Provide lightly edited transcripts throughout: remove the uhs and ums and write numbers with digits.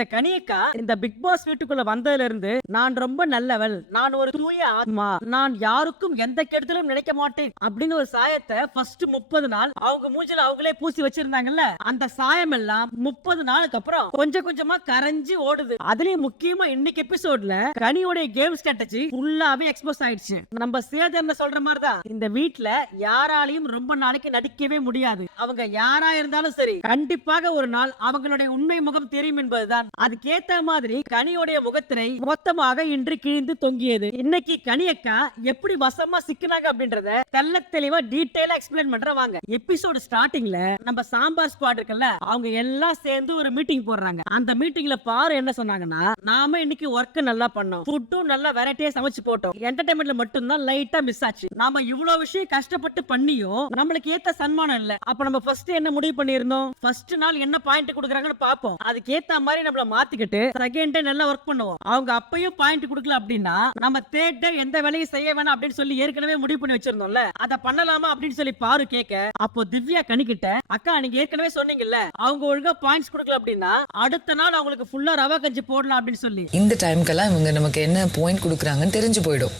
இந்த கனியக்கா இந்த big pass வீட்டுக்குள்ள வந்ததுல இருந்து நான் ரொம்ப நல்லவள், நான் ஒரு தூய ஆத்மா, நான் யாருக்கும் எந்த கெடுதலும் நினைக்க மாட்டேன் அப்படின்னு ஒரு சாயத்தை ஃபர்ஸ்ட் 30 நாள் அவங்க மூஞ்சில அவங்களே பூசி வச்சிருந்தாங்கல்ல, அந்த சாயம் எல்லாம் 30 நாளுக்கு அப்புறம் கொஞ்சம் கொஞ்சமா கரைஞ்சு ஓடுது. அதுலயும் முக்கியமா இன்னைக்கு எபிசோட்ல கனியோட கேம் ஸ்ட்ராட்டஜி ஃபுல்லாவே எக்ஸ்போஸ் ஆயிடுச்சு. நம்ம சேதன் சொல்ற மாதிரி தான் இந்த வீட்ல யாராலையும் ரொம்ப நாளைக்கு நடிக்கவே முடியாது. அவங்க யாரா இருந்தாலும் சரி, கண்டிப்பாக ஒரு நாள் அவங்களுடைய உண்மை முகம் தெரியும் என்பதுதான். அதுக்கேத்த மாதிரி கனியோடைய முகத்திரை மொத்தமாக இன்று கிழிந்து தொங்கியது. இன்னைக்கு கனியக்கா எப்படி வசமா சிக்கினாங்க அப்படின்றத தெள்ள தெளிவா டீடைலா எக்ஸ்பிளைன் பண்றவாங்க. எபிசோட் ஸ்டார்டிங்ல நம்ம சாம்பார் ஸ்குவாட் இருக்குல்ல, அவங்க எல்லாம் சேர்ந்து ஒரு மீட்டிங் போடுறாங்க. அந்த மீட்டிங்ல பாரு என்ன சொன்னாங்கன்னா, நாம இன்னைக்கு ஒர்க் நல்லா பண்ணோம், ஃபுட்டும் நல்லா வெரைட்டியா சமைச்சு போட்டோம், என்டர்டைன்மெண்ட்ல மட்டும் தான் லைட்டா மிஸ் ஆச்சு. நாம இவ்வளவு விஷயம் கஷ்டப்பட்டு பண்ணியும் நம்மளுக்கு ஏத்த சன்மானம் இல்ல. அப்ப நம்ம ஃபர்ஸ்ட் என்ன முடிவு பண்ணிருந்தோம், ஃபர்ஸ்ட் நாள் என்ன பாயிண்ட் கொடுக்குறாங்கன்னு பாப்போம், அதுக்கு ஏத்த மாதிரி நம்மள மாத்திக்கிட்டு செகண்ட் டே நல்லா ஒர்க் பண்ணுவோம். அவங்க அப்பயும் பாயிண்ட் கொடுக்கல அப்படின்னா நம்ம தேர்ட் டே எந்த வேலையும் செய்ய வேணாம் அப்படின்னு சொல்லி ஏற்கனவே முடிவு பண்ணி வச்சிருந்தோம்ல, அத பண்ணலாமா அப்படின்னு சொல்லி பாரு கேட்க, அப்போ திவ்யா கனிக்கிட்ட, அக்கா நீங்க ஏற்கனவே சொன்னீங்கல்ல அவங்க ஒழுங்கா பாயிண்ட்ஸ் கொடுக்கல அப்படின்னா அடுத்த நாள் அவங்களுக்கு ஃபுல்லா ரவா கஞ்சி போடலாம் அப்படின்னு சொல்லி, இந்த டைம்க்கெல்லாம் இவங்க நமக்கு என்ன பாயிண்ட் கொடுக்குறாங்கன்னு தெரிஞ்சு போயிடும்.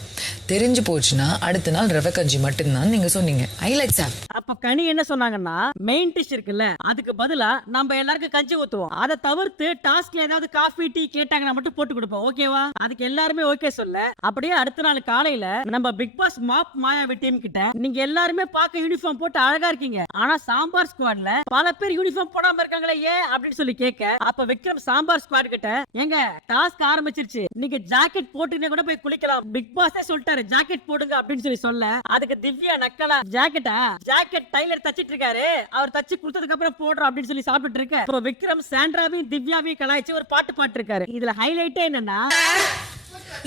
தெரிஞ்சு போச்சுன்னா அடுத்த நாள் ரவை கஞ்சி மட்டும்தான் நீங்க சொன்னீங்க. I like sir. அப்ப கனி என்ன சொன்னாங்கன்னா, மெயின் டிஷ் இருக்குல்ல அதுக்கு பதிலா நம்ம எல்லாருக்கும் கஞ்சி ஊத்துவோம், அதை தவிர்த்து டாஸ்க்ல ஏதாவது காஃபி டீ கேட்டாங்கன்னா மட்டும் போட்டு கொடுப்போம், ஓகேவா? அதுக்கு எல்லாருமே ஓகே சொல்ல, அப்படியே அடுத்த நாள் காலையில நம்ம பிக் பாஸ் மாப் மாயாவி டீம் கிட்ட, நீங்க எல்லாருமே பார்க்க யூனிஃபார்ம் போட்டு அழகா இருக்கீங்க, ஆனா சாம்பார் ஸ்குவாட்ல பல பேர் யூனிஃபார்ம் போடாம இருக்காங்களே ஏன் அப்படின்னு சொல்லி கேட்க, அப்ப விக்ரம் சாம்பார் ஸ்குவாட் கிட்ட, எங்க டாஸ்க் ஆரம்பிச்சிருச்சு, நீங்க ஜாக்கெட் போட்டுனே கூட போய் குளிக்கலாம், பிக் பாஸே சொல்லிட்டாரு ஜாக்கெட் போடுங்க அப்படின்னு சொல்லி சொல்ல, அதுக்கு திவ்யா நக்கலா, ஜாக்கெட்டா, ஜாக்கெட் டைலர் தச்சிட்டு இருக்காரு, அவர் தச்சு கொடுத்ததுக்கு அப்புறம் போடுறோம் அப்படின்னு சொல்லி சாப்பிட்டு இருக்க, இப்போ விக்ரம் சாண்ட்ராவையும் திவ்யாவையும் கலாய்ச்சி ஒரு பாட்டு பாட்டு இருக்காரு. இதுல ஹைலைட்டே என்னன்னா,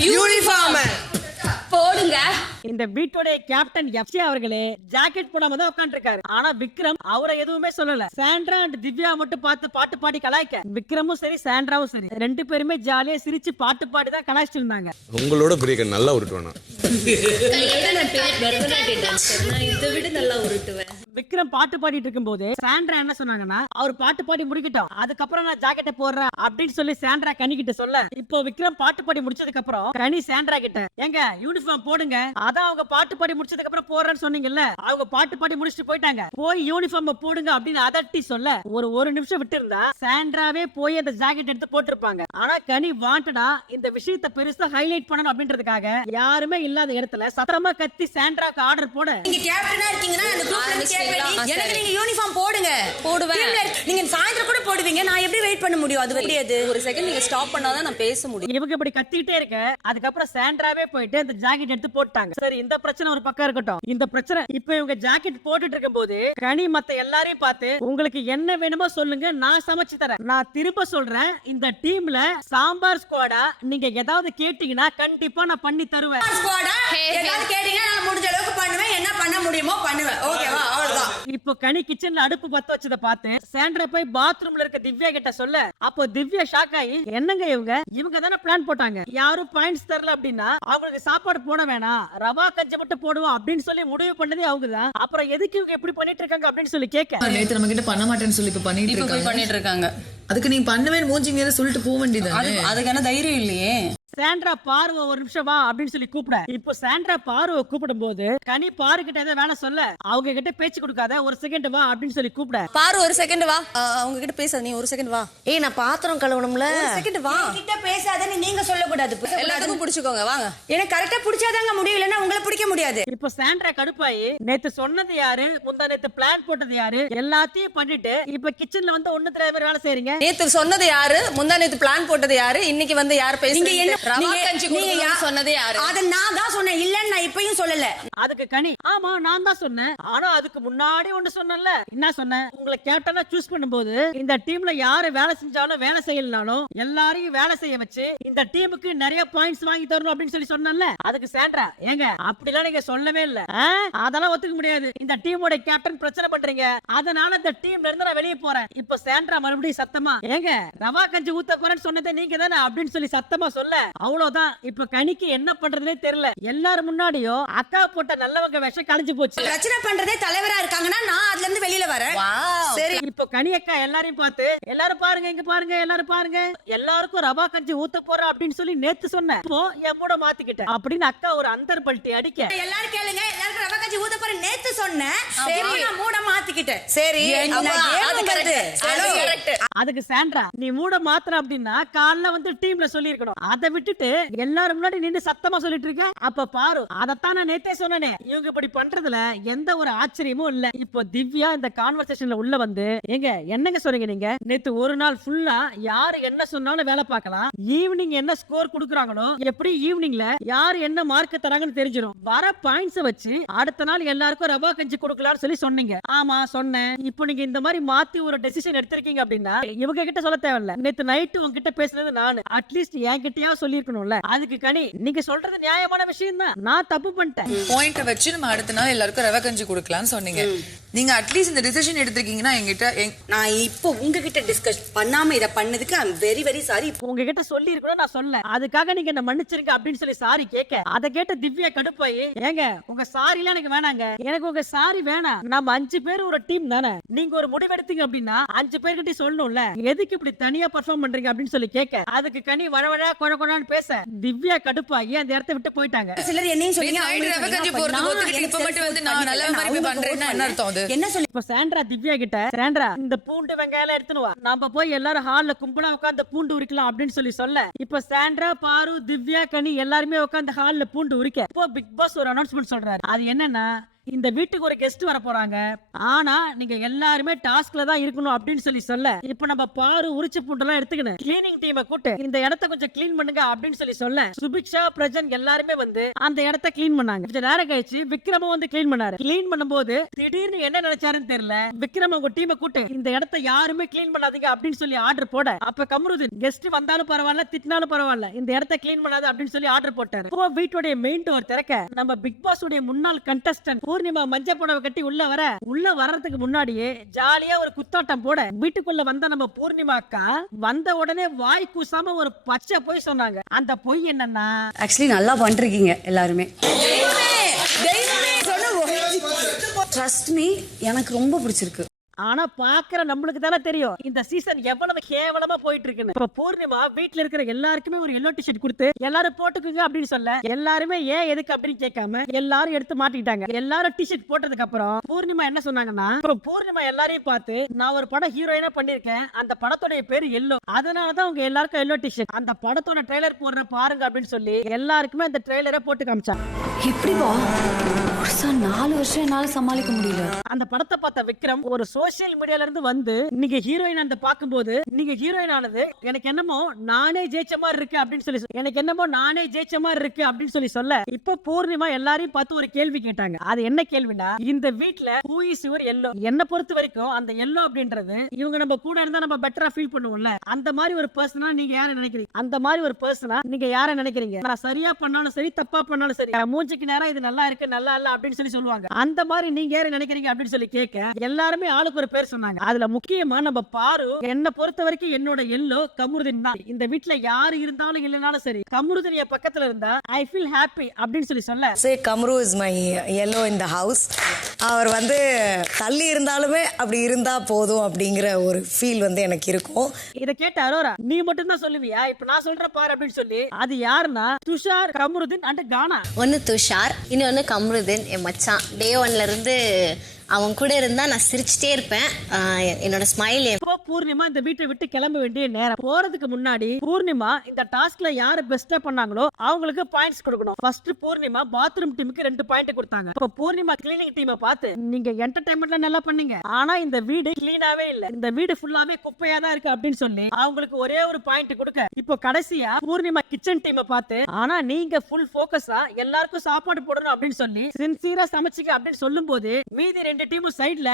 யூனிஃபார்ம் போடுங்க. இந்த வீட்டோட கேப்டன் எஃப்சி அவர்களே ஜாக்கெட் போடாம தான் உட்கார்ந்து இருக்காரு. ஆனா விக்ரம் அவரை எதுவுமே சொல்லல. சாண்ட்ரா அண்ட் திவ்யா மட்டும் பார்த்து பாட்டு பாடி கலாய்க்க, விக்ரமும் சரி சாண்ட்ராவும் சரி ரெண்டு பேருமே ஜாலியா சிரிச்சு பாட்டு பாடி தான் கலாய்ச்சிட்டு இருந்தாங்க. உங்களோட பெரிய நல்லா உருட்டுவானா? விக்ரம் பாட்டு பாடிட்டு இருக்கும் போது சாண்ட்ரா என்ன சொன்னாங்கன்னா, அவர் பாட்டு பாடி முடிக்கட்டும், அதுக்கப்புறம் நான் ஜாக்கெட்டை போடுறேன் அப்படின்னு சொல்லி சாண்ட்ரா கனி கிட்ட சொல்ல, இப்போ விக்ரம் பாட்டு பாடி முடிச்சதுக்கு அப்புறம் கனி சாண்ட்ரா கிட்ட, எங்க யூனிஃபார்ம் போடுங்க, அதான் அவங்க பாட்டு பாடி முடிச்சதுக்கு அப்புறம் போடுறேன்னு சொன்னீங்கல்ல, அவங்க பாட்டு பாடி முடிச்சுட்டு போயிட்டாங்க, போய் யூனிஃபார்ம் போடுங்க அப்படின்னு அதட்டி சொல்ல, ஒரு நிமிஷம் விட்டு இருந்தா சாண்ட்ராவே போய் அந்த ஜாக்கெட் எடுத்து போட்டிருப்பாங்க. ஆனா கனி வாண்டடா இந்த விஷயத்தை பெருசா ஹைலைட் பண்ணணும் அப்படின்றதுக்காக யாருமே இல்லாத இடத்துல சத்தமா கத்தி சாண்ட்ராக்கு ஆர்டர் போட, நீங்க கேப்டனா இருக்கீங்கன்னா அந்த குரூப்ல கேப்டன் எனக்கு நீங்க யூனிஃபார்ம் போடுங்க, போடுவேன், நீங்க சாயந்தரம் கூட போடுவீங்க, நான் எப்படி வெயிட் பண்ண முடியும்? அது முடியாது, ஒரு செகண்ட் நீங்க ஸ்டாப் பண்ணாதான் நான் பேச முடியும். இவங்க இப்படி கத்திட்டே இருக்க, அதுக்கப்புறம் சாண்ட்ராவே போயிட்டு அந்த ஜாக்கெட் எடுத்து போட்டாங்க. சரி, இந்த பிரச்சனை ஒரு பக்கம் இருக்கட்டும். இந்த பிரச்சனை இப்ப இவங்க ஜாக்கெட் போட்டுட்டு இருக்கும் போது கனி மத்த எல்லாரையும் பார்த்து, உங்களுக்கு என்ன வேணுமோ சொல்லுங்க, நான் சமைச்சு தரேன். நான் திரும்ப சொல்றேன், இந்த டீம்ல சாம்பார் ஸ்குவாடா நீங்க ஏதாவது கேட்டீங்கன்னா கண்டிப்பா நான் பண்ணி தருவேன். ஸ்குவாடா ஏதாவது கேட்டீங்கன்னா நான் முடிஞ்ச அளவுக்கு பண்ணுவேன், என்ன பண்ண முடியுமோ பண்ணுவேன், ஓகேவா? அவ்வளவுதான். இப்போ கனி கிச்சன்ல அடுப்பு பத்த வச்சத பார்த்து சாண்ட்ரா போய் பாத்ரூம்ல இருக்க திவ்யா கிட்ட சொல்ல, அப்போ திவ்யா ஷாக் ஆகி, என்னங்க இவங்க தானே பிளான் போட்டாங்க, யாரும் பாயிண்ட்ஸ் தரல அப்படின்னா அவங்களுக்கு சாப்பாடு போட வேணாம், ரவா கஞ்சி மட்டும் போடுவோம் அப்படின்னு சொல்லி முடிவு பண்ணதே அவங்கதான், அப்புறம் எதுக்கு இவங்க எப்படி பண்ணிட்டு இருக்காங்க அப்படின்னு சொல்லி கேட்க, நேத்து நம்ம கிட்ட பண்ண மாட்டேன்னு சொல்லி இப்ப பண்ணிட்டு இருக்காங்க. அதுக்கு நீங்க பண்ணுவேன்னு மூஞ்சிங்க சொல்லிட்டு போக வேண்டியது, அதுக்கான தைரியம் இல்லையே. சாண்ட்ரா பார்வை ஒரு நிமிஷம் வா அப்படின்னு சொல்லி கூப்பிட, இப்போ சாண்ட்ரா பார்வை கூப்பிடும் போது கனி பாரு கிட்ட ஏதாவது வேலை சொல்ல, அவங்க கிட்ட பேச்சு கொடுக்காத, ஒரு செகண்ட் வா அப்படின்னு சொல்லி கூப்பிட, பாரு ஒரு செகண்ட் வா, அவங்க கிட்ட பேசாத, நீ ஒரு செகண்ட் வா. ஏய் நான் பாத்திரம் கழுவணும்ல, ஒரு செகண்ட் வா. கிட்ட பேசாதன்னு நீங்க சொல்லக்கூடாது, எல்லாத்துக்கும் பிடிச்சுக்கோங்க வாங்க. எனக்கு கரெக்டா பிடிச்சாதாங்க முடியும், இல்லைன்னா உங்களை பிடிக்க முடியாது. இப்போ சாண்ட்ரா கடுப்பாயி, நேத்து சொன்னது யாரு, முந்தா நேத்து பிளான் போட்டது யாரு, எல்லாத்தையும் பண்ணிட்டு இப்ப கிச்சன்ல வந்து ஒண்ணு தெரியாத மாதிரி வேலை செய்றீங்க. நேத்து சொன்னது யாரு, முந்தா நேத்து பிளான் போட்டது யாரு, இன்னைக்கு வந்து யார் பேசுறீங்க? ரவா கஞ்சி சொன்னது யாரு? அத நான் தான் சொன்னேன், இல்லன்னு நான் இப்பயும் சொல்லல. அதுக்கு கனி, ஆமா நான் தான் சொன்னேன், ஆனா அதுக்கு முன்னாடி ஒண்ணு சொன்னேன்ல, என்ன சொன்னேன், உங்களை கேப்டனா சூஸ் பண்ணும்போது இந்த டீம்ல யாரு வேலை செஞ்சாலும் வேலை செய்யலனாலும் எல்லாரையும் வேலை செய்ய வச்சு இந்த டீமுக்கு நிறைய பாயிண்ட்ஸ் வாங்கி தரணும் அப்படின்னு சொல்லி சொன்னேன்ல. அதுக்கு சாண்ட்ரா, ஏங்க அப்படிலாம் நீங்க சொல்லவே இல்ல, அதெல்லாம் ஒத்துக்க முடியாது, இந்த டீமோட கேப்டன் பிரச்சனை பண்றீங்க, அதனால இந்த டீம்ல இருந்து நான் வெளியே போறேன். இப்ப சாண்ட்ரா மறுபடியும் சத்தமா சத்தமா, ஏங்க ரவா கஞ்சி ஊத்த போறேன்னு சொன்னதே நீங்க தானே அப்படின்னு சொல்லி சத்தமா சொல்ல, அவ்வளவுதான். இப்ப கனிக்கு என்ன பண்றதுனே தெரியல. எல்லாரும் முன்னாடியும் அக்கா போட்ட நல்லவங்க விஷம் கழிஞ்சு போச்சு. பிரச்சனை பண்றதே தலைவரா இருக்காங்கன்னா நான் அதுல இருந்து வெளியில வரேன். சரி, இப்போ கனி அக்கா எல்லாரையும் பார்த்து எல்லாரும் பாருங்க, இங்க பாருங்க, எல்லாரும் பாருங்க, எல்லாருக்கும் ரவா கஞ்சி ஊத்த போறேன் அப்படின்னு சொல்லி நேத்து சொன்னேன். இப்போ என் மூட மாத்திக்கிட்டேன் அப்படின்னு அக்கா ஒரு அந்தர் பல்ட்டி அடிக்க, எல்லாரும் கேளுங்க, எல்லாருக்கும் ரவா கஞ்சி ஊத்த போறேன் நேத்து சொன்னேன். நான் மூட மாத்திக்கிட்டேன். சரி அதுக்கு சாண்ட்ரா நீ மூட மாத்திர அப்படின்னா காலைல வந்து டீம்ல சொல்லி இருக்கணும். அதை விட்டுட்டு எல்லாரும் முன்னாடி நின்று சத்தமா சொல்லிட்டு இருக்க. அப்ப பாரு, அதத்தான் நான் நேத்தே சொன்னேனே, இவங்க இப்படி பண்றதுல எந்த ஒரு ஆச்சரியமும் இல்ல. இப்போ திவ்யா இந்த கான்வர்சேஷன்ல உள்ள வந்து, ஏங்க என்னங்க சொல்றீங்க நீங்க, நேத்து ஒரு நாள் ஃபுல்லா யாரு என்ன சொன்னாலும் வேலை பார்க்கலாம், ஈவினிங் என்ன ஸ்கோர் குடுக்குறாங்களோ, எப்படி ஈவினிங்ல யாரு என்ன மார்க் தராங்கன்னு தெரிஞ்சிடும். வர பாயிண்ட்ஸ் வச்சு அடுத்த நாள் எல்லாருக்கும் ரவா கஞ்சி கொடுக்கலாம்னு சொல்லி சொன்னீங்க. ஆமா சொன்னேன். இப்போ நீங்க இந்த மாதிரி மாத்தி ஒரு டெசிஷன் எடுத்திருக்கீங்க அப்படின்னா இவங்க கிட்ட சொல்ல தேவையில்ல. நேத்து நைட்டு உங்ககிட்ட பேசுனது நானு, அட்லீஸ்ட் என்கிட்டயாவது சொல்லி இருக்கணும்ல. அதுக்கு கனி நீங்க சொல்றது நியாயமான விஷயம் தான், நான் தப்பு பண்ணிட்டேன். பாயிண்ட வச்சு நம்ம அடுத்த நாள் எல்லாருக்கும் ரவை கஞ்சி கொடுக்கலாம்னு சொன்னீங்க. நீங்க அட்லீஸ்ட் இந்த டிசிஷன் எடுத்திருக்கீங்கன்னா என்கிட்ட நான் இப்போ உங்ககிட்ட டிஸ்கஸ் பண்ணாம இத பண்ணதுக்கு ஐ அம் வெரி வெரி சாரி. உங்ககிட்ட சொல்லி இருக்கணும், நான் சொல்ல, அதுக்காக நீங்க என்ன மன்னிச்சிருங்க அப்படின்னு சொல்லி சாரி கேட்க, அதை கேட்ட திவ்யா கடுப்பாயி, ஏங்க உங்க சாரி எல்லாம் எனக்கு வேணாங்க, எனக்கு உங்க சாரி வேணாம், நம்ம 5 பேர் ஒரு டீம் தானே, நீங்க ஒரு முடிவு எடுத்தீங்க அப்படின்னா 5 பேர்கிட்ட சொல்லணும்ல, எதுக்கு இப்படி தனியா பெர்ஃபார்ம் பண்றீங்க அப்படின்னு சொல்லி கேட்க, அதுக்கு கனி வழவழா கொழன்னு பேச திவ்யா கடுப்பாகி அந்த இடத்தை விட்டு போயிட்டாங்க. சிலர் என்னையும் சொல்லுங்க, ரவை கஞ்சி போறதுக்கு ஒத்துக்கிட்டு இப்ப மட்டும் வந்து நான் நல்ல மாதிரி போய் பண்றேன்னா என்ன அர்த்தம்? அது என்ன சொல்லி இப்ப சாண்ட்ரா திவ்யா கிட்ட, சாண்ட்ரா இந்த பூண்டு வெங்காயம் எடுத்துன்னு வா, நாம போய் எல்லாரும் ஹால்ல கும்பலா உட்கார்ந்து பூண்டு உரிக்கலாம் அப்படின்னு சொல்லி சொல்ல, இப்ப சாண்ட்ரா, பாரு, திவ்யா, கனி எல்லாருமே உட்கார்ந்து ஹால்ல பூண்டு உரிக்க, இப்போ பிக் பாஸ் ஒரு அனௌன்ஸ்மெண்ட் சொல்றாரு. அது என்னன்னா, இந்த வீட்டுக்கு ஒரு கெஸ்ட் வர போறாங்க, ஆனா நீங்க எல்லாருமே டாஸ்க்ல தான் இருக்கணும் அப்படின்னு சொல்லி சொல்ல, இப்ப நம்ம பாரு உரிச்ச பூண்டெல்லாம் எடுத்துக்கணும், கிளீனிங் டீமை கூட்டு இந்த இடத்த கொஞ்சம் கிளீன் பண்ணுங்க அப்படின்னு சொல்லி சொல்ல, சுபிக்ஷா, பிரஜன் எல்லாருமே வந்து அந்த இடத்த கிளீன் பண்ணாங்க. கொஞ்ச நேரம் கழிச்சு விக்ரமும் வந்து கிளீன் பண்ணாரு. கிளீன் பண்ணும்போது திடீர்னு என்ன நினைச்சாருன்னு தெரியல, விக்ரம் உங்க டீமை கூட்டு இந்த இடத்த யாருமே கிளீன் பண்ணாதீங்க அப்படின்னு சொல்லி ஆர்டர் போட, அப்ப கமருதீன் கெஸ்ட் வந்தாலும் பரவாயில்ல, திட்டினாலும் பரவாயில்ல, இந்த இடத்த கிளீன் பண்ணாது அப்படின்னு சொல்லி ஆர்டர் போட்டாரு. இப்போ வீட்டுடைய மெயின் டோர் திறக்க, நம்ம பிக் பாஸ் உடைய முன்னாள் கண்டஸ்டன்ட் பூர்ணிமா மஞ்சள் புடவை கட்டி உள்ள வர்றதுக்கு முன்னாடியே ஜாலியா ஒரு குத்தாட்டம் போட, வீட்டுக்குள்ள வந்த நம்ம பூர்ணிமா அக்கா வந்த உடனே வாய் கூசாம ஒரு பச்சை பொய் சொன்னாங்க. அந்த பொய் என்னன்னா, ஆக்சுவலி நல்லா பண்றீங்க எல்லாருமே, ட்ரஸ்ட் மீ, எனக்கு ரொம்ப பிடிச்சிருக்கு. ஆனா பாக்குற நம்மளுக்கு தானே தெரியும் இந்த சீசன் எவ்வளவு கேவலமா போயிட்டு இருக்குன்னு. இப்ப பூர்ணிமா வீட்டுல இருக்கிற எல்லாருக்குமே ஒரு எல்லோ டிஷர்ட் கொடுத்து எல்லாரும் போட்டுக்குங்க அப்படின்னு சொல்ல, எல்லாருமே ஏன் எதுக்கு அப்படின்னு கேட்காம எல்லாரும் எடுத்து மாட்டிக்கிட்டாங்க. எல்லாரும் டிஷர்ட் போட்டதுக்கு அப்புறம் பூர்ணிமா என்ன சொன்னாங்கன்னா, பூர்ணிமா எல்லாரையும் பார்த்து, நான் ஒரு படம் ஹீரோயினா பண்ணிருக்கேன், அந்த படத்தோட பேரு எல்லோ, அதனாலதான் உங்க எல்லாருக்கும் எல்லோ டிஷர்ட், அந்த படத்தோட ட்ரெய்லர் போடுற பாருங்க அப்படின்னு சொல்லி எல்லாருக்குமே அந்த ட்ரெய்லரை போட்டு காமிச்சாங்க. எப்படிப்பா 4 வருஷம் என்னால சமாளிக்க முடியல. அந்த படத்தை பார்த்த விக்ரம் ஒரு சோசியல் மீடியால இருந்து வந்து, நீங்க ஹீரோயின் அந்த பாக்கும்போது, நீங்க ஹீரோயின் ஆனது எனக்கு என்னமோ நானே ஜெயிச்ச மாதிரி இருக்கு அப்படின்னு சொல்லி, எனக்கு என்னமோ நானே ஜெயிச்ச மாதிரி இருக்கு அப்படின்னு சொல்லி சொல்ல, இப்ப பூர்ணிமா எல்லாரையும் பார்த்து ஒரு கேள்வி கேட்டாங்க. அது என்ன கேள்வினா, இந்த வீட்ல who is your yellow? என்ன பொறுத்த வரைக்கும் அந்த எல்லோ அப்படின்றது, இவங்க நம்ம கூட இருந்தா நம்ம பெட்டரா ஃபீல் பண்ணுவோம்ல, அந்த மாதிரி ஒரு பர்சனா நீங்க யாரை நினைக்கிறீங்க? அந்த மாதிரி ஒரு பர்சனா நீங்க யாரை நினைக்கிறீங்க? நான் சரியா பண்ணாலும் சரி, தப்பா பண்ணாலும் சரி, மூஞ்சிக்கு நேரம் இது நல்லா இருக்கு, நல்லா இல்ல அப்படின்னு சொல்லி சொல்லுவாங்க. அந்த மாதிரி நீங்க யாரை நினைக்கிறீங்க அப்படின்னு சொல்லி கேட்க, எல்லாருமே ஆளுக்கு ஒரு பேர் சொன்னாங்க. அதுல முக்கியமா நம்ம பாரு, என்ன பொறுத்த வரைக்கும் என்னோட எல்லோ கமருதீன் தான், இந்த வீட்ல யாரு இருந்தாலும் இல்லனாலும் சரி, கமருதீன் என் பக்கத்துல இருந்தா ஐ ஃபீல் ஹாப்பி அப்படின்னு சொல்லி சொல்ல, Kamaru is my yellow in the house. அவர் வந்து தள்ளி இருந்தாலுமே அப்படி இருந்தா போதும் அப்படிங்கிற ஒரு ஃபீல் வந்து எனக்கு இருக்கும். இத கேட்ட அரோரா, நீ மட்டும் தான் சொல்லுவியா, இப்ப நான் சொல்ற பாரு அப்படின்னு சொல்லி, அது யாருன்னா துஷார், கமருதீன் அண்ட் கானா. ஒன்னு துஷார், இன்னொன்னு கமருதீன், என் மச்சான். டே 1ல இருந்து அவன் கூட இருந்தா நான் சிரிச்சுட்டே இருப்பேன். என்னோட ஸ்மைல். பூர்ணிமா இந்த வீட்டை விட்டு கிளம்ப வேண்டிய நேரம். போறதுக்கு முன்னாடி பூர்ணிமா இந்த டாஸ்க்ல யாரு பெஸ்டா பண்ணாங்களோ அவங்களுக்கு பாயிண்ட்ஸ் கொடுக்கணும். ஃபர்ஸ்ட் பூர்ணிமா பாத்ரூம் டீமுக்கு 2 பாயிண்ட் கொடுத்தாங்க. இப்போ பூர்ணிமா கிளீனிங் டீமை பார்த்து, நீங்க என்டர்டைன்மெண்ட்ல நல்லா பண்ணீங்க, ஆனா இந்த வீடு கிளீனாவே இல்ல, இந்த வீடு ஃபுல்லாவே குப்பையா தான் இருக்கு அப்படின்னு சொல்லி அவங்களுக்கு ஒரே ஒரு பாயிண்ட் கொடுக்க, இப்போ கடைசியா பூர்ணிமா கிச்சன் டீமை பார்த்து, ஆனா நீங்க ஃபுல் போக்கஸா எல்லாருக்கும் சாப்பாடு போடணும் அப்படின்னு சொல்லி சின்சியரா சமைச்சிங்க அப்படின்னு சொல்லும் போது, மீதி 2 டீமும் சைடுல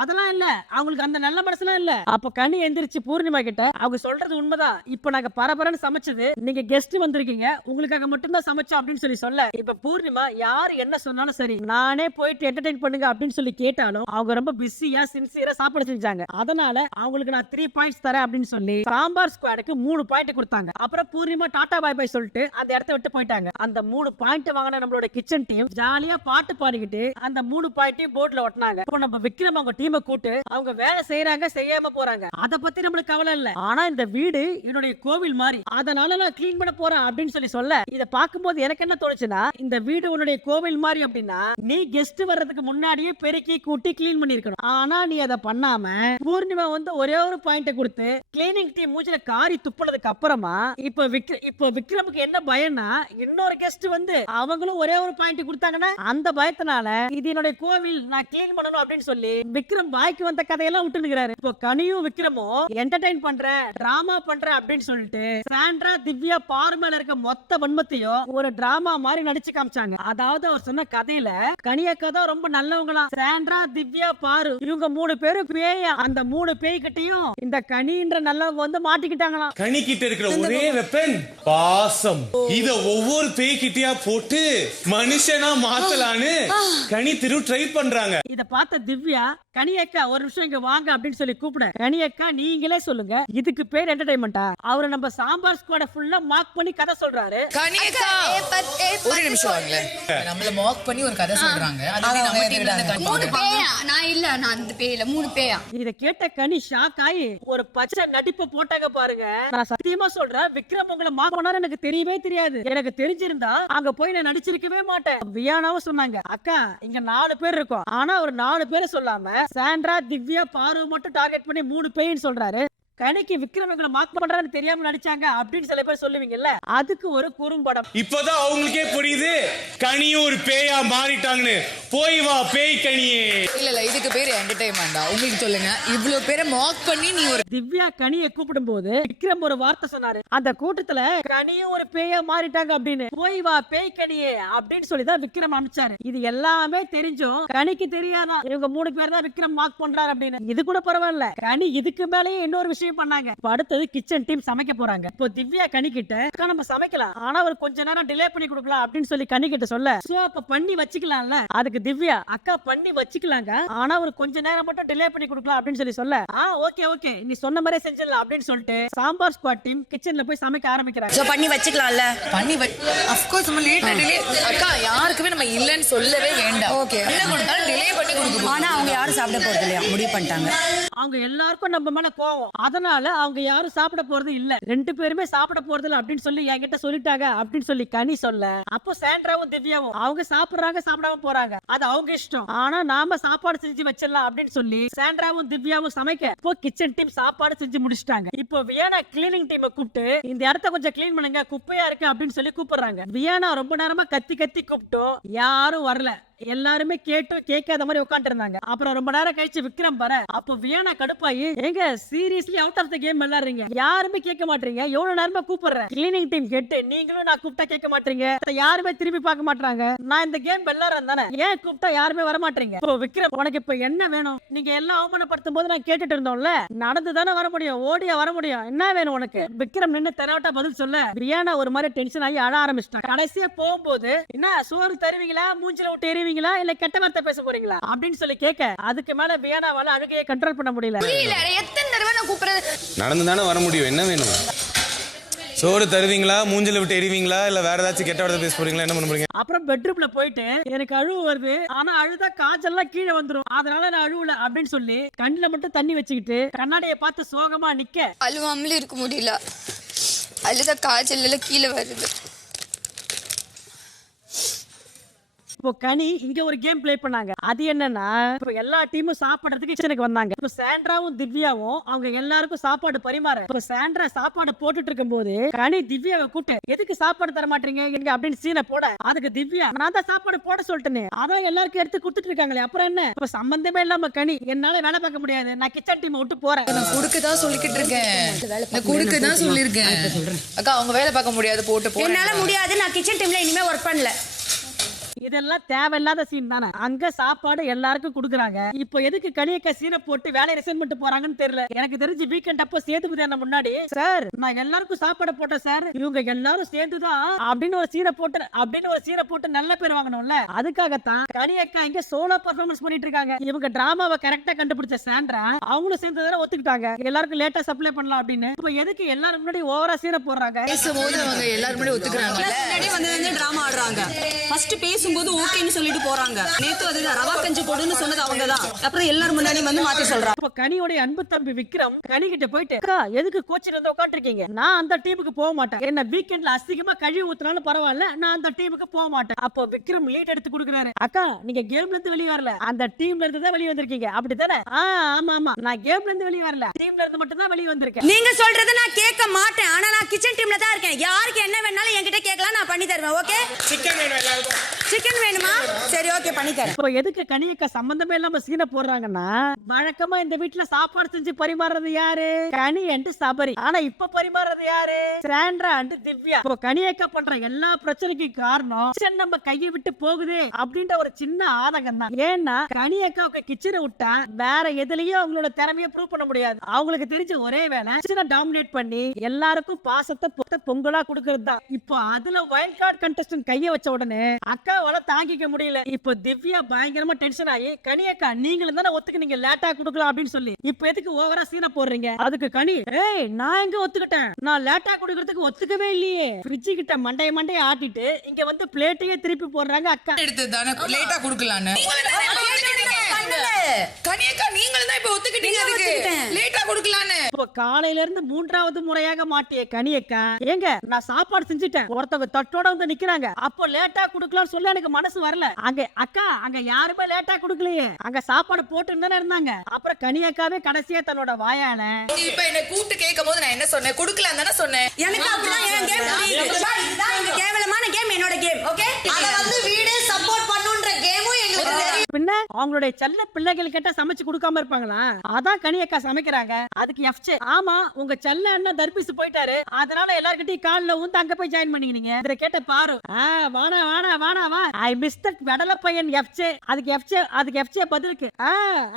அதெல்லாம் இல்ல, அவங்களுக்கு அந்த நல்ல மனசுலாம் இல்ல, அப்ப கனி எந்திரிச்சு பூர்ணிமா கிட்ட அவங்க சொல்றது உண்மைதான், இப்ப நாங்க பரபரன்னு சமைச்சது, நீங்க கெஸ்ட் வந்திருக்கீங்க, உங்களுக்காக மட்டும்தான் சமைச்சோம் அப்படின்னு சொல்ல இப்ப பூர்ணிமா யாரு என்ன சொன்னாலும் சரி நானே போயிட்டு என்டர்டெயின் பண்ணுங்க அப்படின்னு சொல்லி கேட்டாலும் அவங்க ரொம்ப பிஸியா சின்சியரா சாப்பாடு செஞ்சாங்க. அதனால அவங்களுக்கு நான் 3 பாயிண்ட்ஸ் தரேன் அப்படின்னு சொல்லி சாம்பார் ஸ்குவாடுக்கு 3 பாயிண்ட் கொடுத்தாங்க. அப்புறம் பூர்ணிமா டாடா பாய் பாய் சொல்லிட்டு அந்த இடத்த விட்டு போயிட்டாங்க. அந்த 3 பாயிண்ட் வாங்கின நம்மளோட கிச்சன் டீம் ஜாலியா பாட்டு பாடிக்கிட்டு அந்த 3 பாயிண்டையும் போர்ட்ல ஒட்டினாங்க. இப்போ நம்ம விக்ரம் அவங்க டீமை கூட்டு அவங்க வேலை செய்யறாங்க செய்யாம போறாங்க, அத பத்தி நம்மளுக்கு கவலை இல்ல. ஆனா இந்த வீடு என்னுடைய கோவில் மாதிரி, அதனால நான் கிளீன் பண்ண போறேன் அப்படின்னு சொல்ல இத பாக்கும்போது எனக்கு என்ன தோணுச்சுன்னா, இந்த வீடு உன்னுடைய கோவில் மாதிரி அப்படின்னா நீ கெஸ்ட் வர்றதுக்கு முன்னாடியே பெருக்கி கூட்டி கிளீன் பண்ணிருக்கணும். ஆனா நீ அதை பண்ணாம பூர்ணிமா வந்து ஒரே ஒரு பாயிண்ட் கொடுத்து கிளீனிங் டீம் மூஞ்சில காரி துப்புனதுக்கு அப்புறமா இப்போ விக்ரமுக்கு என்ன பயம்னா, இன்னொரு கெஸ்ட் வந்து அவங்களும் ஒரே ஒரு பாயிண்ட் கொடுத்தாங்கன்னா அந்த பயத்தினால இது என்னுடைய கோவில் நான் கிளீன் பண்ணணும் அப்படின்னு சொல்லி விக்ரம் பாய்க்கு வந்த கதையெல்லாம் விட்டுனுக்கிறாரு. இப்போ கனியும் விக்ரமும் என்டர்டைன் பண்றேன் டிராமா பண்றேன் அப்படின்னு சொல்லிட்டு சாண்ட்ரா திவ்யா பாரு மேல இருக்க மொத்த வன்மத்தையும் ஒரு டிராமா மாதிரி நடிச்சு காமிச்சாங்க. அதாவது அவர் சொன்ன கதையில கனியக்கா தான் ரொம்ப நல்லவங்களா, சாண்ட்ரா திவ்யா பாரு இவங்க 3 பேரும் பேயா, அந்த 3 பேய் கிட்டையும் இந்த கனின்ற நல்லவங்க வந்து மாட்டிக்கிட்டாங்களாம். கனி கிட்ட இருக்கிற ஒரே வெப்பன் பாசம். இத ஒவ்வொரு பேய் கிட்டயா போட்டு மனுஷனா மாத்தலான்னு கனி திரு ட்ரை பண்றாங்க. இத பார்த்த திவ்யா கனியக்கா ஒரு நிமிஷம் இங்க வாங்க அப்படின்னு சொல்லி கூப்பிட, கனியக்கா நீங்களே சொல்லுங்க இதுக்கு பேர் என்டர்டைன்மெண்டா? அவரை நம்ம சாம்பார் ஸ்குவாட ஃபுல்லா மார்க் பண்ணி கதை சொல்றாரு. கனியக்கா ஒரு நிமிஷம் வாங்களே, நம்மள மார்க் பண்ணி ஒரு கதை சொல்றாங்க. அது நம்ம டீம்ல இருந்த 3 பேயா? நான் இல்ல, நான் அந்த பேயில 3 பேயா. இத கேட்ட கனி ஷாக் ஆகி ஒரு பச்சை நடிப்பு போட்டாங்க பாருங்க. நான் சத்தியமா சொல்றேன், விக்ரம் உங்களை மார்க் பண்ணாரு எனக்கு தெரியவே தெரியாது. எனக்கு தெரிஞ்சிருந்தா அங்க போய் நான் நடிச்சிருக்கவே மாட்டேன். வியானாவும் சொன்னாங்க, அக்கா இங்க 4 பேர் இருக்கோம், ஆனா ஒரு 4 பேரை சொல்லாம சாண்ட்ரா திவ்யா பாரு மட்டும் டார்கெட் பண்ணி 3 பேய்ன்னு சொல்றாரு. கனிக்கு விக்ரமங்களை மார்க் பண்றான்னு தெரியாம நடிச்சாங்க அப்படின்னு சில பேர் சொல்லுவீங்கல்ல, அதுக்கு ஒரு குறும்படம். இப்பதான் அவங்களுக்கே புரியுது கனியும் ஒரு பேயா மாறிட்டாங்கன்னு. போய் வா பேய் கனியே. இல்ல இதுக்கு பேர் என்டர்டைன்மெண்டா? உங்களுக்கு சொல்லுங்க, இவ்ளோ பேரை மார்க் பண்ணி நீ ஒரு திவ்யா கனியை கூப்பிடும் போது விக்ரம் ஒரு வார்த்தை சொன்னாரு, அந்த கூட்டத்துல கனியும் ஒரு பேயா மாறிட்டாங்க அப்படின்னு. போய் வா பேய் கனியே அப்படின்னு சொல்லிதான் விக்ரம் அனுப்பிச்சாரு. இது எல்லாமே தெரிஞ்சும் கனிக்கு தெரியாதா இவங்க 3 பேர் தான் விக்ரம் மார்க் பண்றாரு அப்படின்னு. இது கூட பரவாயில்ல, கனி இதுக்கு மேலேயே இன்னொரு விஷயம் பண்ணாங்க. அடுத்தது கிச்சன் டீம் சமைக்க போறாங்க. இப்போ திவ்யா கனி கிட்ட நம்ம சமைக்கலாம், ஆனா ஒரு கொஞ்ச நேரம் டிலே பண்ணி கொடுக்கலாம் அப்படின்னு சொல்லி கனி கிட்ட சொல்ல, சோ அப்ப பண்ணி வச்சுக்கலாம்ல. அதுக்கு திவ்யா அக்கா பண்ணி வச்சுக்கலாங்க, ஆனா ஒரு கொஞ்ச நேரம் மட்டும் டிலே பண்ணி கொடுக்கலாம் அப்படின்னு சொல்ல, ஓகே ஓகே நீ சொன்ன மாதிரியே செஞ்சிடலாம் அப்படின்னு சொல்லிட்டு சாம்பார் ஸ்குவாட் டீம் கிச்சன்ல போய் சமைக்க ஆரம்பிக்கிறாங்க. சோ பண்ணி வச்சுக்கலாம்ல, பண்ணி ஆஃப் கோர்ஸ் நம்ம லேட்டா டிலே அக்கா யாருக்குமே நம்ம இல்லன்னு சொல்லவே வேண்டாம். ஓகே என்ன கொடுத்தாலும் டிலே பண்ணி கொடுக்கணும். ஆனா அவங்க யாரும் சாப்பிட போறது இல்லையா, முடிவு பண்ணிட்டாங்க. அவங்க எல்லாருக்கும் நம்ம மேல கோவம், அதனால அவங்க யாரும் சாப்பிட போறது இல்ல, 2 பேருமே சாப்பிட போறது இல்ல அப்படின்னு சொல்லி என்கிட்ட சொல்லிட்டாங்க அப்படின்னு சொல்லி கனி சொல்ல, அப்போ சாண்ட்ராவும் திவ்யாவும் அவங்க சாப்பிடுறாங்க சாப்பிடாம போறாங்க, அது அவங்க இஷ்டம், ஆனா நாம சாப்பாடு செஞ்சு வச்சிடலாம் அப்படின்னு சொல்லி சாண்ட்ராவும் திவ்யாவும் சமைக்க இப்போ கிச்சன் டீம் சாப்பாடு செஞ்சு முடிச்சிட்டாங்க. இப்போ வியானா கிளீனிங் டீமை கூப்பிட்டு இந்த இடத்த கொஞ்சம் கிளீன் பண்ணுங்க குப்பையா இருக்கு அப்படின்னு சொல்லி கூப்பிடுறாங்க. வியானா ரொம்ப நேரமா கத்தி கத்தி கூப்பிட்டோம், யாரும் வரல, எல்லாருமே கேட்காத மாதிரி உட்காந்து இருந்தாங்க. அப்புறம் ரொம்ப நேரம் கழிச்சு விக்ரம் வர, அப்போ வியானா கடுப்பாயி, எங்க seriously out of the game விளையாடுறீங்க, யாருமே கேட்க மாட்டீங்க, எவ்வளவு நேரமா கூப்பிடுறேன், கிளீனிங் டீம் கேட்டு நீங்களும் நான் கூப்பிட்டா கேட்க மாட்டீங்க, யாருமே திரும்பி பார்க்க மாட்டாங்க, நான் இந்த கேம் விளையாடுறேன் தானே, ஏன் கூப்பிட்டா யாருமே வர மாட்டீங்க. இப்போ விக்ரம் உனக்கு இப்ப என்ன வேணும், நீங்க எல்லாம் அவமானப்படுத்தும் போது நான் கேட்டுட்டு இருந்தோம்ல, நடந்து தானே வர முடியும், ஓடியா வர முடியும், என்ன வேணும் உனக்கு? விக்ரம் நின்று தெனாவட்டா பதில் சொல்ல வியானா ஒரு மாதிரி டென்ஷன் ஆகி அழ ஆரம்பிச்சிட்டாங்க. கடைசியா போகும்போது என்ன சோறு தருவீங்களா, மூஞ்சில விட்டு எறிவீங்களா, இல்ல கெட்ட வார்த்தை பேச போறீங்களா அப்படின்னு சொல்லி கேட்க, அதுக்கு மேல வியானாவால அழுகையை கண்ட்ரோல் பண்ண முடியல. எத்தனை தடவை நான் கூப்பிடுறது? நடந்து தானே வர முடியும், என்ன வேணும்? சோறு தருவீங்களா, மூஞ்சில விட்டு எறிவீங்களா, இல்ல வேற ஏதாச்சும் கெட்ட வார்த்தை பேச போறீங்களா, என்ன பண்ண போறீங்க? அப்புறம் பெட்ரூம்ல போயிட்டு எனக்கு அழுவு வருது, ஆனா அழுதா காய்ச்சல்லாம் கீழே வந்துரும், அதனால நான் அழுவல அப்படின்னு சொல்லி கண்ணுல மட்டும் தண்ணி வச்சுக்கிட்டு கண்ணாடியை பார்த்து சோகமா நிக்க, அழுவாமலே இருக்க முடியல, அழுத காய்ச்சல் கீழே வருது. இப்போ கனி இங்க ஒரு கேம் ப்ளே பண்ணாங்க. அது என்னன்னா, இப்போ எல்லா டீமும் சாப்பிடுறதுக்கு கிச்சனுக்கு வந்தாங்க. இப்போ சாண்ட்ராவும் திவ்யாவும் அவங்க எல்லாருக்கும் சாப்பாடு பரிமாற, இப்போ சாண்ட்ரா சாப்பாடு போட்டுட்டு இருக்கும்போது கனி திவ்யாவை கூப்பிட்டு எதுக்கு சாப்பாடு தர மாட்டீங்க எங்க அப்படின்னு சீனை போட, அதுக்கு திவ்யா நான் தான் சாப்பாடு போட சொல்லிட்டேனே, அதான் எல்லாருக்கும் எடுத்து கொடுத்துட்டு இருக்காங்களே அப்புறம் என்ன? இப்போ சம்பந்தமே இல்லாம கனி என்னால வேலை பார்க்க முடியாது, நான் கிச்சன் டீமை விட்டு போறேன். நான் குடுக்கதான் சொல்லிக்கிட்டு இருக்கேன், நான் குடுக்கதான் சொல்லிருக்கேன். அக்கா அவங்க வேலை பார்க்க முடியாது, போட்டு என்னால முடியாது, நான் கிச்சன் டீம்ல இனிமே ஒர்க் பண்ணல. இதெல்லாம் தேவையில்லாத சீன் தானே. அங்க சாப்பாடு எல்லாருக்கும் குடுக்குறாங்க. இப்போ எதுக்கு கனியக்கா சீனை போட்டு வேலையை ரிசைன் பண்ணிட்டு போறாங்கன்னு தெரியல. எனக்கு தெரிஞ்சு வீக்கெண்ட் அப்போ சேதுபதி அண்ணன் முன்னாடி சார் நான் எல்லாருக்கும் சாப்பாடு போட்டேன் சார், இவங்க எல்லாரும் சேர்ந்துதான் அப்படின்னு ஒரு சீனை போட்டு நல்ல பேர் வாங்கணும்ல. அதுக்காகத்தான் கனியக்கா இங்க சோலோ பெர்ஃபார்மன்ஸ் பண்ணிட்டு இருக்காங்க. இவங்க டிராமாவை கரெக்டா கண்டுபிடிச்ச சாண்ட்ரா அவங்களும் சேர்ந்து ஒத்துக்கிட்டாங்க எல்லாருக்கும் லேட்டா சப்ளை பண்ணலாம் அப்படின்னு. இப்போ எதுக்கு எல்லாரும் முன்னாடி ஓவரா சீனை போடுறாங்க? பேசும்போது அவங்க எல்லாரும் முன்னாடி ஒத்துக்கிறாங்க. முன்னாடி வந்து டிராமா ஆடுறாங்க. ஃபர்ஸ்ட் பேசும்போது ஓகேன்னு சொல்லிட்டு போறாங்க. நேத்து அது ரவா கஞ்சி போடுன்னு சொன்னது அவங்கதான். அப்புறம் எல்லாரும் முன்னாடி வந்து மாத்தி சொல்றாங்க. அப்ப கனியோட அன்பு தம்பி விக்ரம் கனி கிட்ட போயிட்டு அக்கா எதுக்கு கோச்சில இருந்து உட்காந்துருக்கீங்க, நான் அந்த டீமுக்கு போக மாட்டேன், என்ன வீக்கெண்ட்ல அசிங்கமா கழுவி ஊத்துனாலும் பரவாயில்ல, நான் அந்த டீமுக்கு போக மாட்டேன். அப்போ விக்ரம் லீட் எடுத்து கொடுக்குறாரு. அக்கா நீங்க கேம்ல இருந்து வெளியே வரல, அந்த டீம்ல இருந்து தான் வெளியே வந்திருக்கீங்க அப்படித்தானே? ஆமா ஆமா நான் கேம்ல இருந்து வெளியே வரல, டீம்ல இருந்து மட்டும் தான் வெளியே வந்திருக்கேன். நீங்க சொல்றத நான் கேட்க மாட்டேன். ஆனா நான் கிச்சன் டீம்ல தான் இருக்கேன். யாருக்கு என்ன வேணாலும் என்கிட்ட கேட்கலாம், நான் பண்ணி தருவேன். ஓகே சிக்கன் வேணுமா? சரி ஓகே பண்ணி தரேன். இப்போ எதுக்கு கனியக்கா சம்பந்தமே இல்லாம சீனை போடுறாங்கன்னா, வழக்கமா இந்த வீட்டுல சாப்பாடு செஞ்சு பரிமாறுறது யாரு? கனி அண்ட் சபரி. ஆனா இப்ப பரிமாறுறது யாரு? Sandra and Divya. இப்போ கனியக்கா பண்ற எல்லா பிரச்சனைக்கும் காரணம் கிச்சன் நம்ம கையை விட்டு போகுது அப்படின்ற ஒரு சின்ன ஆதங்கம் தான். ஏன்னா கனியக்காவுக்கு கிச்சனை விட்டா வேற எதுலயும் அவங்களோட திறமையை ப்ரூவ் பண்ண முடியாது. அவங்களுக்கு தெரிஞ்ச ஒரே வேலை கிச்சனை டாமினேட் பண்ணி எல்லாருக்கும் பாசத்தை பொங்கலா கொடுக்கறது தான். இப்போ அதுல வைல்ட் கார்டு கண்டஸ்டன்ட் கையை வச்ச உடனே அக்காவால தாங்கிக்க முடியல. இப்போ திவ்யா பயங்கரமா டென்ஷன் ஆகி கனியக்கா நீங்களும் தானே ஒத்துக்கு லேட்டா கொடுக்கலாம் அப்படின்னு சொல்லி இப்போ எதுக்கு ஓவரா சீனா போடுறீங்க? அதுக்கு கனி ஏய் நான் எங்க ஒத்துக்கிட்டேன், நான் லேட்டா கொடுக்கறதுக்கு ஒத்துக்கவே இல்லையே. ஃப்ரிட்ஜ் கிட்ட மண்டைய ஆட்டிட்டு இங்க வந்து பிளேட்டையே திருப்பி போடுறாங்க அக்கா. எடுத்து தானே லேட்டா கொடுக்கலான்னு கனியக்கா நீங்களும் தான் இப்ப ஒத்துக்கிட்டீங்க அதுக்கு லேட்டா கொடுக்கலான்னு. இப்போ காலையில இருந்து மூன்றாவது முறையாக மாட்டிய கனியக்கா ஏங்க நான் சாப்பாடு செஞ்சுட்டேன், ஒருத்தவங்க தட்டோட வந்து நிக்கிறாங்க, அப்போ லேட்டா கொடுக்கலாம்னு சொல்ல எனக்கு மனசு வரல. அங்க அக்கா அங்க யாருமே லேட்டா கொடுக்கலையே, அங்க சாப்பாடு போட்டு தானே இருந்தாங்க. அப்புறம் கனியக்காவே கடைசியா தன்னோட வாயால இப்ப என்ன கூப்பிட்டு கேட்கும் போது நான் என்ன சொன்னேன்? கொடுக்கலாம் தானே சொன்னேன். எனக்கு அப்படிதான் என் கேம் இதுதான் எங்க கேவலமான கேம், என்னோட கேம். ஓகே அத வந்து வீடே சப்போர்ட் பண்ணுன்ற கேமும் எங்களுக்கு தெரியும். பின்ன அவங்களுடைய செல்ல பிள்ளைகள் கிட்ட சமைச்சு கொடுக்காம இருப்பாங்களா? அதான் கனியக்கா சமைக்கிறாங்க. அதுக்கு எஃப்சே ஆமா உங்க செல்ல அண்ணன் தர்பீஸ் போயிட்டாரு, அதனால எல்லார்கிட்டயும் கால்ல ஊந்து அங்க போய் ஜாயின் பண்ணிக்கிறீங்க. இத கேட்ட பாரு வாடா வாடா வாடா வா ஐ மிஸ் தட் வெடல பையன் எஃப்சே. அதுக்கு எஃப்சே பதிலுக்கு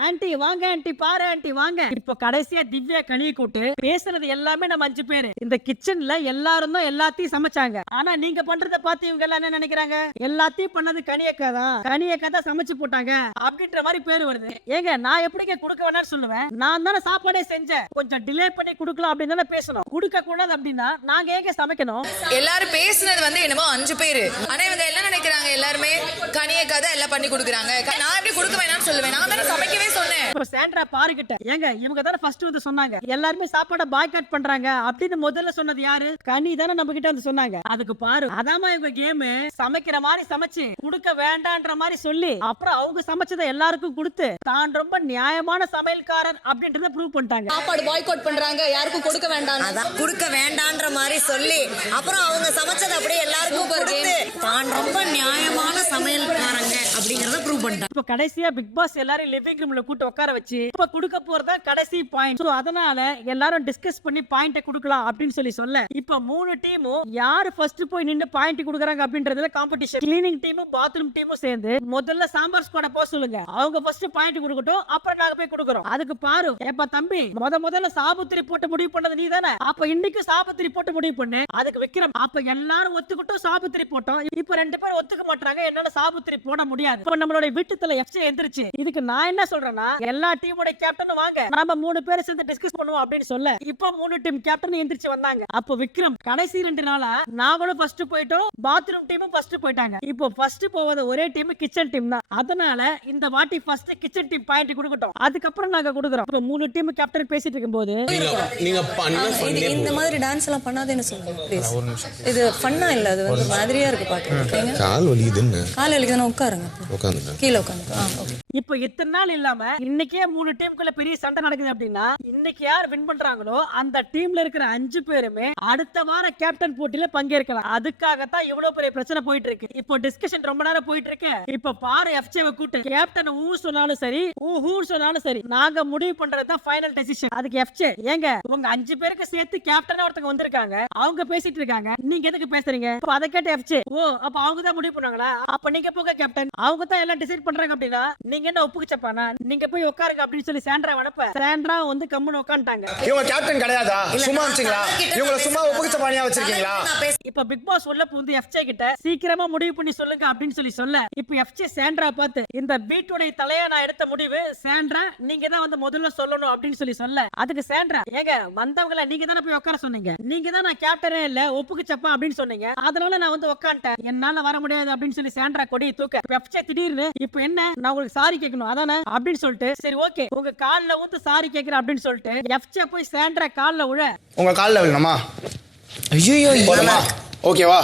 ஆன்ட்டி வாங்க ஆன்ட்டி பாரு ஆன்ட்டி வாங்க. இப்போ கடைசியா திவ்யா கனியை கூட்டு பேசுறது எல்லாமே நம்ம 5 பேரு இந்த கிச்சன்ல எல்லாரும் தான் எல்லாத்தையும் சமைச்சாங்க. ஆனா நீங்க பண்றத பார்த்து இவங்க எல்லாம் என்ன நினைக்கிறாங்க? எல்லாத்தையும் பண்ணது கனியக்கா தான், கனியக்கா தான் சமைச்சு போட்டாங்க அப்படின்ற மாதிரி பேரு வருது. ஏங்க நான் எப்படிங்க கொடுக்க வேணாம்னு சொல்லுவேன்? நான் தானே சாப்பாடே செஞ்சேன், கொஞ்சம் டிலே பண்ணி கொடுக்கலாம் அப்படின்னு தானே பேசணும். கொடுக்க கூடாது அப்படின்னா நாங்க ஏங்க சமைக்கணும்? எல்லாரும் பேசுனது வந்து என்னமோ 5 பேரு, ஆனா இவங்க எல்லாம் நினைக்கிறாங்க எல்லாருமே கனியக்கா தான் எல்லாம் பண்ணி கொடுக்குறாங்க. நான் எப்படி கொடுக்க வேணாம்னு சொல்லுவேன்? நான் தானே சமைக்கவே சொன்னேன். இப்போ சாண்ட்ரா பாருகிட்ட ஏங்க இவங்க தானே ஃபர்ஸ்ட் வந்து சொன்னாங்க எல்லாருமே சாப்பாடை பாய்காட் பண்றாங்க அப்படின்னு முதல்ல சொன்னது யாரு? கனி தானே நம்ம கிட்ட வந்து சொன்னாங்க. அதுக்கு பாரு அதாமா இவங்க கேம், சமைக்கிற மாதிரி சமைச்சு கொடுக்க வேண்டான்ற மாதிரி சொல்லி அப்புறம் அவங்க சமைச்சதை எல்லாருக்கும் கொடுத்து தான் ரொம்ப நியாயமான சமையல்காரர் அப்படின்றத ப்ரூவ் பண்ணிட்டாங்க. சாப்பாடு பாய்காட் பண்றாங்க, யாருக்கும் கொடுக்க வேண்டாம், அதான் கொடுக்க வேண்டான்ற மாதிரி சொல்லி அப்புறம் அவங்க சமைச்சதை அப்படியே எல்லாருக்கும் கொடுத்து தான் ரொம்ப நியாயமான சமையல்காரங்க அப்படிங்கறத ப்ரூவ் பண்ணிட்டாங்க. இப்போ கடைசியா பிக் பாஸ் எல்லாரும் லிவிங் ரூம்ல கூட்டி உட்கார வச்சு இப்ப கொடுக்க போறதா கடைசி பாயிண்ட். சோ அதனால எல்லாரும் டிஸ்கஸ் பண்ணி பாயிண்ட கொடுக்கலாம் அப்படின்னு சொல்ல இப்ப 3 டீமும் யாரு ஃபர்ஸ்ட் போய் நின்னு பாயிண்ட் கொடுக்கறாங்க அப்படின்றதுல காம்படிஷன். கிளீனிங் டீமும் பாத்ரூம் டீமும் சேர்ந்து முதல்ல சாம்பார் ஸ்குவாட போக சொல்லுங்க, அவங்க ஃபர்ஸ்ட் பாயிண்ட் கொடுக்கட்டும், அப்புறம் நாங்க போய் கொடுக்கறோம். அதுக்கு பாரு ஏப்பா தம்பி முதல்ல சாபத்திரி போட்டு முடிவு பண்ணது நீ தானே, அப்ப இன்னைக்கு சாபத்திரி போட்டு முடிவு பண்ணு. அதுக்கு விக்ரம் அப்ப எல்லாரும் ஒத்துக்கிட்டோம் சாபத்திரி போட்டோம், இப்ப 2 பேர் ஒத்துக்க மாட்டாங்க, என்னால சாபத்திரி போட முடியாது. இப்ப நம்மளோட வீட்டுல எஃப்சி எந்திரிச்சு இதுக்கு நான் என்ன சொல்றேன்னா எல்லா டீமோட கேப்டனும் வாங்க நாம 3 பேர் சேர்ந்து டிஸ்கஸ் பண்ணுவோம் அப்படின்னு சொல்ல இப்ப 3 டீம் கேப்டன் எந்திரிச்சு வந்தாங்க. அப்ப விக்ரம் கடைசி 2 நாளா நாங்களும் ஃபர்ஸ்ட் போயிட்டோம், பாத்ரூம் டீமும் ஃபர்ஸ்ட் போயிட்டாங்க. இப்போ ஃபர்ஸ்ட் போவாத ஒரே டீம் கிச்சன் டீம் தான். அதனால இந்த வாட்டி ஃபர்ஸ்ட் கிச்சன் டீம் பாயிண்ட் கொடுக்கட்டும், அதுக்கப்புறம் நாங்க கொடுக்குறோம். இப்போ 3 டீம் கேப்டன் பேசிட்டு இருக்கும்போது நீங்க பண்ண இந்த மாதிரி டான்ஸ் எல்லாம் பண்ணாதேன்னு சொல்லுங்க ப்ளீஸ். இது ஃபன்னா இல்ல, அது வந்து மாதிரியா இருக்கு பாட்டு. கால் வலிக்குதுன்னு கால் வலிக்குதுன்னா உட்காருங்க. உட்காந்துங்க. கீழே உட்காந்து. ஓகே. இப்போ இத்தனை நாள் இல்லாம இன்னைக்கே 3 டீமுக்குள்ள பெரிய சண்டை நடக்குது அப்படின்னா இன்னைக்கு யார் வின் பண்றாங்களோ அந்த டீம்ல இருக்கிற 5 பேருமே அடுத்த வார கேப்டன் போட்டியில பங்கேற்கலாம். அதுக்காகத்தான் இவ்வளவு பெரிய பிரச்சனை போயிட்டு இருக்கு. இப்போ டிஸ்கஷன் ரொம்ப நேரம் போயிட்டு இருக்கு. இப்போ பாரு எஃப்ஜேவை கூட்டு கேப்டன் ஊ சொன்னாலும் சரி ஊ சொன்னாலும் சரி நாங்க முடிவு பண்றதுதான் ஃபைனல் டெசிஷன். அதுக்கு எஃப்ஜே ஏங்க உங்க 5 பேருக்கு சேர்த்து கேப்டனா ஒருத்தங்க வந்திருக்காங்க, அவங்க பேசிட்டு இருக்காங்க, நீங்க எதுக்கு பேசுறீங்க? அப்ப அதை கேட்ட எஃப்ஜே ஓ அப்ப அவங்க தான் முடிவு பண்ணாங்களா, அப்ப நீங்க போங்க கேப்டன், அவங்க தான் எல்லாம் டிசைட் பண்றாங்க அப்படின்னா நீங்க என்ன ஒப்புக்குச்சப்பானா, நீங்க போய் உட்காருங்க அப்படின்னு சொல்லி சாண்ட்ரா வனப்ப சாண்ட்ரா வந்து கம்முன்னு உட்காந்துட்டாங்க. இவங்க கேப்டன் கிடையாதா? சும்மா வச்சுங்களா? இவங்கள சும்மா ஒப்புக்குச்ச பாணியா வச்சிருக்கீங்களா? இப்ப பிக் பாஸ் உள்ள புந்து எஃப்ஜே கிட்ட சீக்கிரமா முடிவு பண்ணி சொல்லுங்க அப்படின்னு சொல்ல இப்ப எஃப்ஜே சாண்ட்ரா பார்த்து இந்த பீட்டுடைய தலையா நான் எடுத்த முடிவு சாண்ட்ரா நீங்க தான் வந்து முதல்ல சொல்லணும் அப்படின்னு சொல்ல அதுக்கு சாண்ட்ரா ஏங்க வந்தவங்கள நீங்க தானே போய் உட்கார சொன்னீங்க, நீங்க தான் நான் கேப்டனே இல்ல ஒப்புக்குச்சப்பா அப்படின்னு சொன்னீங்க, அதனால நான் வந்து உட்காந்துட்டேன், என்னால வர முடியாது அப்படின்னு சொல்லி சாண்ட்ரா கொடி தூக்க எஃப்ஜே திடீர்னு இப்ப என்ன நான் உங்களுக்கு சாரி கேட்கணும் அதானே அப்படின்னு சொல்லிட்டு சரி ஓகே உங்க கால்ல ஊத்து சாரி கேட்கிறேன் அப்படின்னு சொல்லிட்டு எஃப்ஜே போய் சாண்ட்ரா கால்ல உழ உங்க கால்ல விழணுமா? ஐயோ ஓகேவா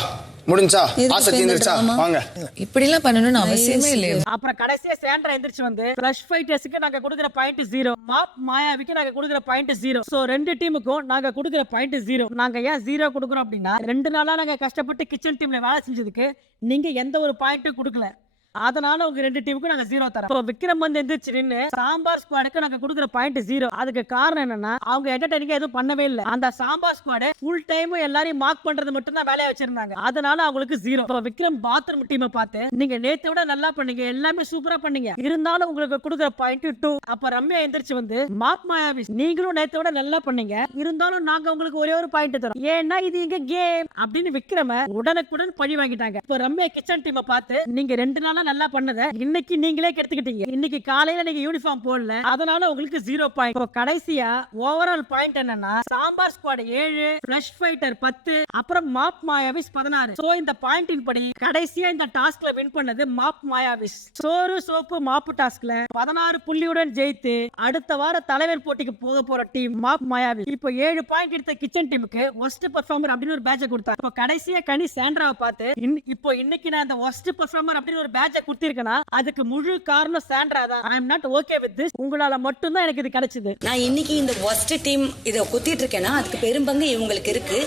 முடிஞ்சா ஆசை தீர்ந்துருச்சா? வாங்க. இப்படி எல்லாம் பண்ணணும்னு அவசியமே இல்லையே. அப்புறம் கடைசியா சாண்ட்ரா எந்திரிச்சு வந்து ஃப்ளஷ் ஃபைட்டர்ஸ்க்கு நாங்க கொடுக்குற பாயிண்ட் 0, மாப் மாயாவிக்கு நாங்க கொடுக்குற பாயிண்ட் 0. சோ 2 டீமுக்கும் நாங்க கொடுக்குற பாயிண்ட் 0. நாங்க ஏன் 0 கொடுக்குறோம் அப்படின்னா 2 நாளா நாங்க கஷ்டப்பட்டு கிச்சன் டீம்ல வேலை செஞ்சதுக்கு நீங்க எந்த ஒரு பாயிண்ட்டும் கொடுக்கல, அதனால உங்க 2 டீமுக்கும் நாங்க 0 தரோம். இப்போ விக்ரம் வந்து எந்திரிச்சு நின்னு சாம்பார் ஸ்குவாடுக்கு நாங்க கொடுக்குற பாயிண்ட் 0. அதுக்கு காரணம் என்னன்னா அவங்க என்டர்டைனிங்கா எதுவும் பண்ணவே இல்லை. அந்த சாம்பார் ஸ்குவாடு ஃபுல் டைம் எல்லாரையும் மார்க் பண்றது மட்டும் தான் வேலையா வச்சிருந்தாங்க, அதனால அவங்களுக்கு 0. இப்போ விக்ரம் பாத்ரூம் டீமை பார்த்து நீங்க நேத்தை விட நல்லா பண்ணீங்க, எல்லாமே சூப்பரா பண்ணீங்க, இருந்தாலும் உங்களுக்கு கொடுக்குற பாயிண்ட் 2. அப்ப ரம்யா எந்திரிச்சு வந்து மாப் மாயாவி நீங்களும் நேத்தை விட நல்லா பண்ணீங்க, இருந்தாலும் நாங்க உங்களுக்கு ஒரே ஒரு பாயிண்ட் தரோம், ஏன்னா இது எங்க கேம் அப்படின்னு விக்ரம உடனுக்குடன் பழி வாங்கிட்டாங்க. இப்போ ரம்யா கிச்சன் டீமை பார்த்து நீங்க 2 நாளா நல்லா பண்ணத இன்னைக்கு நீங்களே கெடுத்துக்கிட்டீங்க, இன்னைக்கு காலையில நீங்க யூனிஃபார்ம் போடல, அதனால உங்களுக்கு 0 பாயிண்ட். இப்போ கடைசியா ஓவரால் பாயிண்ட் என்னன்னா சாம்பார் ஸ்குவாட் 7, ஃப்ளஷ் ஃபைட்டர் 10, அப்புறம் மாப் மாயாவிஸ் 16. சோ இந்த பாயிண்டின் படி கடைசியா இந்த டாஸ்க்ல வின் பண்ணது மாப் மாயாவிஸ். சோறு சோப்பு மாப்பு டாஸ்க்ல 16 புள்ளியுடன் ஜெயித்து அடுத்த வார தலைவர் போட்டிக்கு போக போற டீம் மாப் மாயாவி. இப்போ 7 பாயிண்ட் எடுத்த கிச்சன் டீமுக்கு ஒஸ்ட் பெர்ஃபார்மர் அப்படின்னு ஒரு பேட்ஜ் கொடுத்தாங்க. இப்போ கடைசியா கனி சாண்ட்ராவை பார்த்து இப்போ இன்னைக்கு நான் அந்த ஒஸ்ட் பெர்ஃபார்மர் அப்படின்னு ஒரு பேட்ஜ் கொடுத்திருக்கேனா அதுக்கு முழு காரணம் சாண்ட்ரா தான். I am not okay with this, உங்களால மட்டும் தான் எனக்கு இது கிடைச்சது. நான் இன்னைக்கு இந்த ஒஸ்ட் டீம் இத குத்திட்டு இருக்கேன்னா அதுக்கு பெரும்பங்கு இவங்களுக்கு இருக்கு.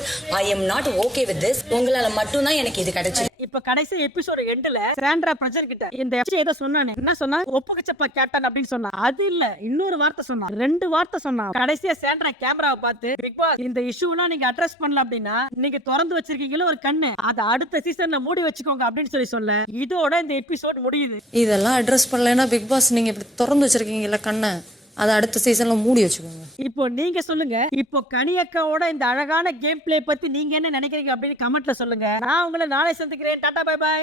I am not okay with this, உங்களால மட்டும் தான் எனக்கு இது கிடைச்சது. இப்ப கடைசி எபிசோட் எண்ட்ல சாண்ட்ரா பிரஜர் கிட்ட இந்த எஃப்ஜே ஏதோ சொன்னானே, என்ன சொன்னா ஒப்புக்குச்சப்பா கேப்டன் அப்படின்னு சொன்னா, அது இல்ல இன்னொரு வார்த்தை சொன்னா, 2 வார்த்தை சொன்னா. கடைசியா சாண்ட்ரா கேமராவை பார்த்து பிக் பாஸ் இந்த இஷ்யூலாம் நீங்க அட்ரஸ் பண்ணல அப்படின்னா நீங்க திறந்து வச்சிருக்கீங்களா ஒரு கண்ணு, அதை அடுத்த சீசன்ல மூடி வச்சுக்கோங்க அப்படின்னு சொல்ல இதோட இந்த எபிசோட் முடியுது. இதெல்லாம் அட்ரஸ் பண்ணலைன்னா பிக் பாஸ் நீங்க இப்படி திறந்து வச்சிருக்கீங்கல்ல கண்ணை, அதை அடுத்த சீசன்ல மூடி வச்சுக்கோங்க. இப்போ நீங்க சொல்லுங்க, இப்போ கனியக்காவோட இந்த அழகான கேம் பிளே பத்தி நீங்க என்ன நினைக்கிறீங்க அப்படின்னு கமெண்ட்ல சொல்லுங்க. நான் உங்களை நாளை சந்திக்கிறேன். Tata bye by.